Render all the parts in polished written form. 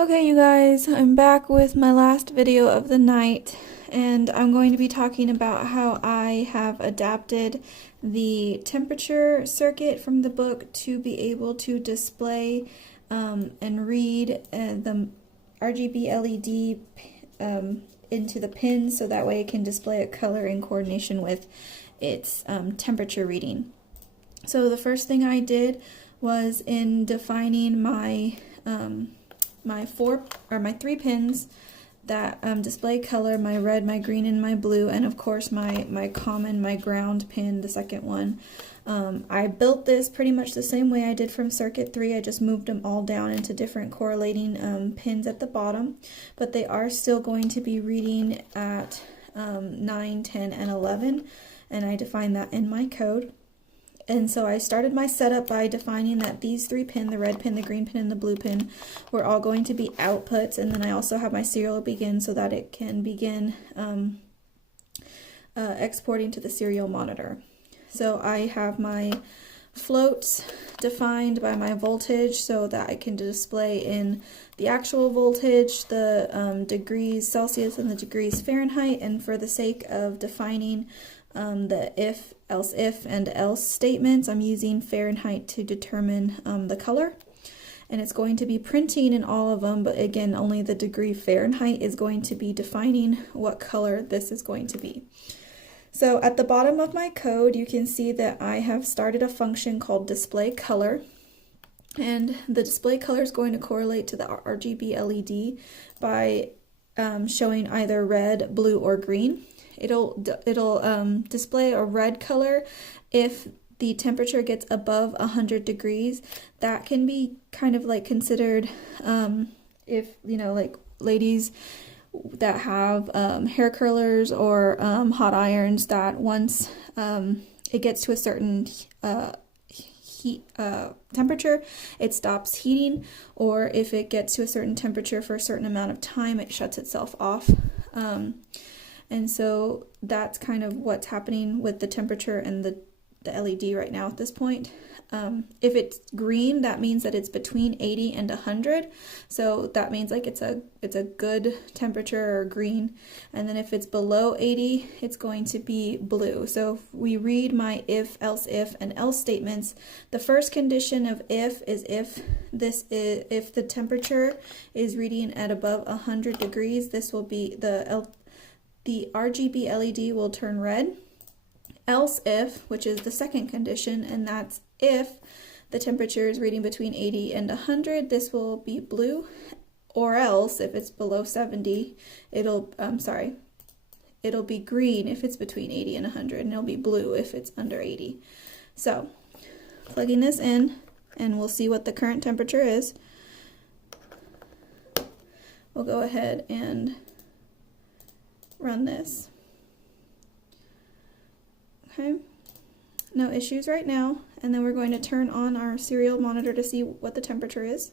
Okay, you guys, I'm back with my last video of the night, and I'm going to be talking about how I have adapted the temperature circuit from the book to be able to display and read the RGB LED into the pins, so that way it can display a color in coordination with its temperature reading. So the first thing I did was in defining my my three pins that display color, my red, my green, and my blue, and of course my ground pin, the second one. I built this pretty much the same way I did from circuit 3. I just moved them all down into different correlating pins at the bottom, but they are still going to be reading at 9, 10, and 11, and I defined that in my code. And so I started my setup by defining that these three pins, the red pin, the green pin, and the blue pin, were all going to be outputs. And then I also have my serial begin so that it can begin exporting to the serial monitor. So I have my floats defined by my voltage so that I can display in the actual voltage, the degrees Celsius and the degrees Fahrenheit. And for the sake of defining the if, else if, and else statements, I'm using Fahrenheit to determine the color. And it's going to be printing in all of them, but again, only the degree Fahrenheit is going to be defining what color this is going to be. So at the bottom of my code, you can see that I have started a function called display color. And the display color is going to correlate to the RGB LED by showing either red, blue, or green. It'll display a red color if the temperature gets above 100 degrees. That can be kind of like considered if, you know, like ladies that have hair curlers or hot irons, that once it gets to a certain temperature, it stops heating, or if it gets to a certain temperature for a certain amount of time, it shuts itself off. And so that's kind of what's happening with the temperature and the LED right now at this point. If it's green, that means that it's between 80 and 100. So that means like it's a good temperature, or green. And then if it's below 80, it's going to be blue. So if we read my if, else if, and else statements, the first condition of if is if the temperature is reading at above 100 degrees, this will be the RGB LED will turn red. Else if, which is the second condition, and that's if the temperature is reading between 80 and 100, this will be blue. Or else, if it's below 70, it'll be green if it's between 80 and 100, and it'll be blue if it's under 80. So, plugging this in, and we'll see what the current temperature is. We'll go ahead and run this. Okay, no issues right now, and then we're going to turn on our serial monitor to see what the temperature is.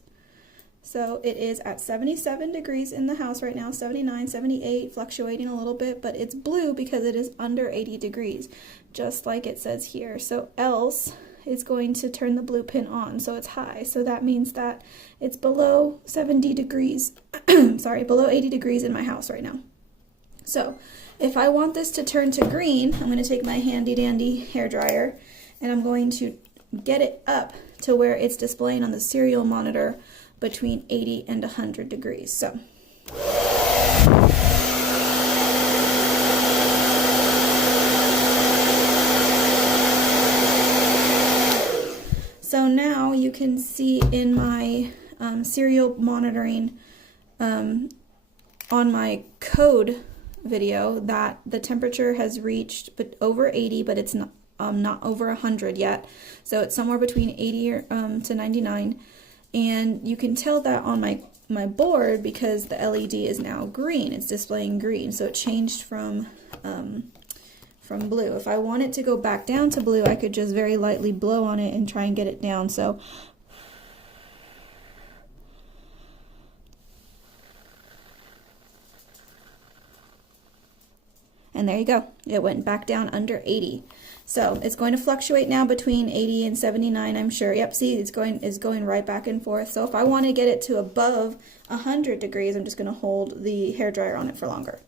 So it is at 77 degrees in the house right now, 79, 78, fluctuating a little bit, but it's blue because it is under 80 degrees, just like it says here. So else is going to turn the blue pin on, so it's high. So that means that it's below 70 degrees, sorry, below 80 degrees in my house right now. So if I want this to turn to green, I'm going to take my handy dandy hairdryer, and I'm going to get it up to where it's displaying on the serial monitor between 80 and 100 degrees. So now you can see in my serial monitoring on my code video that the temperature has reached over 80, but it's not over 100 yet. So it's somewhere between 80 to 99, and you can tell that on my board because the LED is now green. It's displaying green, so it changed from blue. If I want it to go back down to blue, I could just very lightly blow on it and try and get it down. So And there you go. It went back down under 80. So it's going to fluctuate now between 80 and 79, I'm sure. Yep, see, it's going right back and forth. So if I want to get it to above 100 degrees, I'm just going to hold the hairdryer on it for longer.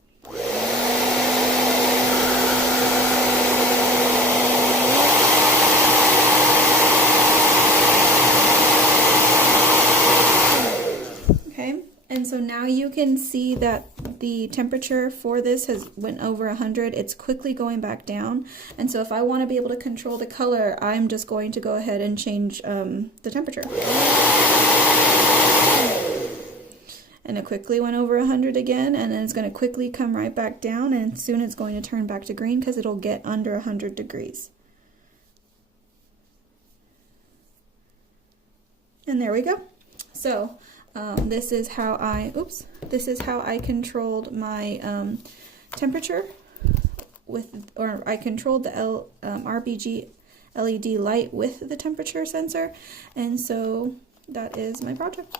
Okay, and so now you can see that the temperature for this has went over 100. It's quickly going back down. And so if I want to be able to control the color, I'm just going to go ahead and change the temperature. And it quickly went over 100 again, and then it's going to quickly come right back down, and soon it's going to turn back to green because it'll get under 100 degrees. And there we go. So this is how I controlled my temperature I controlled the RGB LED light with the temperature sensor, and so that is my project.